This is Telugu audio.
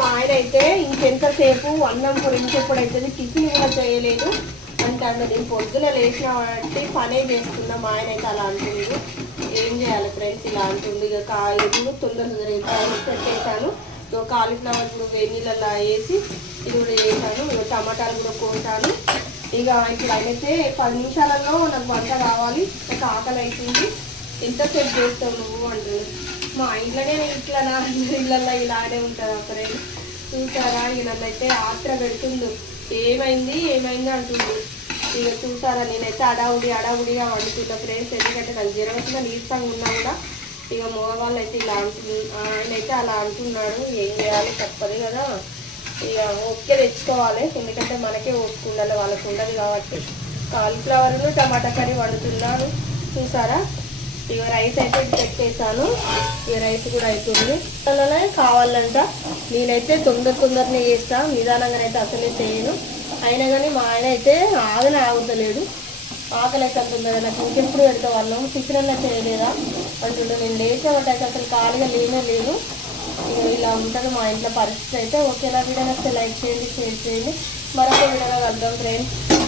మా ఆయన అయితే ఇంకెంతసేపు అన్నం కూడా ఇంకెప్పుడైతుంది టిఫిన్ కూడా చేయలేదు అంటే నేను పొద్దున లేచిన బట్టి పనే చేస్తున్నా. మా ఆయన అయితే అలా అంటుంది. ఏం చేయాలి ఫ్రెండ్స్, ఇలా అంటుంది. ఇక కాయలు తొందరగా పెట్టేశాను. కాలీఫ్లవర్ కూడా వేడి నీళ్ళల్లో వేసి ఇది కూడా చేశాను. ఇక టమాటాలు కూడా కోసాను. ఇక ఇప్పుడు అయితే 10 నిమిషాలలో నాకు వంట కావాలి, నాకు ఆకలి అవుతుంది. ఎంతసేపు చేస్తావు నువ్వు అంటుంది. మా ఇంట్లోనే ఇట్లా నా ఇళ్ళల్లో ఇలానే ఉంటుంది ఫ్రెండ్స్. చూసారా, ఇక నన్నైతే ఆత్ర పెడుతుంది. ఏమైంది ఏమైంది అంటుంది. ఇక చూసారా, నేనైతే అడావుడిగా వండుతున్నా ఫ్రెండ్స్. ఎందుకంటే నాకు జ్వరం వచ్చిన నీరసంగా ఉన్నా కూడా ఇక మగవాళ్ళు అయితే ఇలా ఆయన అయితే అలా అంటున్నాడు. ఏం చేయాలి, తప్పదు కదా. ఇక ఓకే తెచ్చుకోవాలి, ఎందుకంటే మనకే ఓపుకుండాలి, వాళ్ళకు ఉండదు కాబట్టి. కాలీఫ్లవర్ను టమాటా కర్రీ వండుతున్నాను. చూసారా, ఇక రైస్ అయితే పెట్టేసాను. ఇక రైస్ కూడా అవుతుంది. అలానే కావాలంట. నేనైతే తొందరనే చేస్తాను, నిదానంగానైతే అసలే చేయను. అయినా కానీ మా ఆయన అయితే ఆగుతలేడు. ఆకలి అయితే అంటుంది. నాకు ఇంకెప్పుడు పెడతా వాళ్ళం, టిఫిన్ అన్నా చేయలేదా అంటుండే. నేను లేచామంటే అయితే అసలు ఖాళీగా లేను. ఇక ఇలా ఉంటుంది మా ఇంట్లో పరిస్థితి అయితే. ఓకేనా, వీడియో నచ్చితే లైక్ చేయండి, షేర్ చేయండి. మరొక వీడియోలో కలుద్దాం ఫ్రెండ్స్.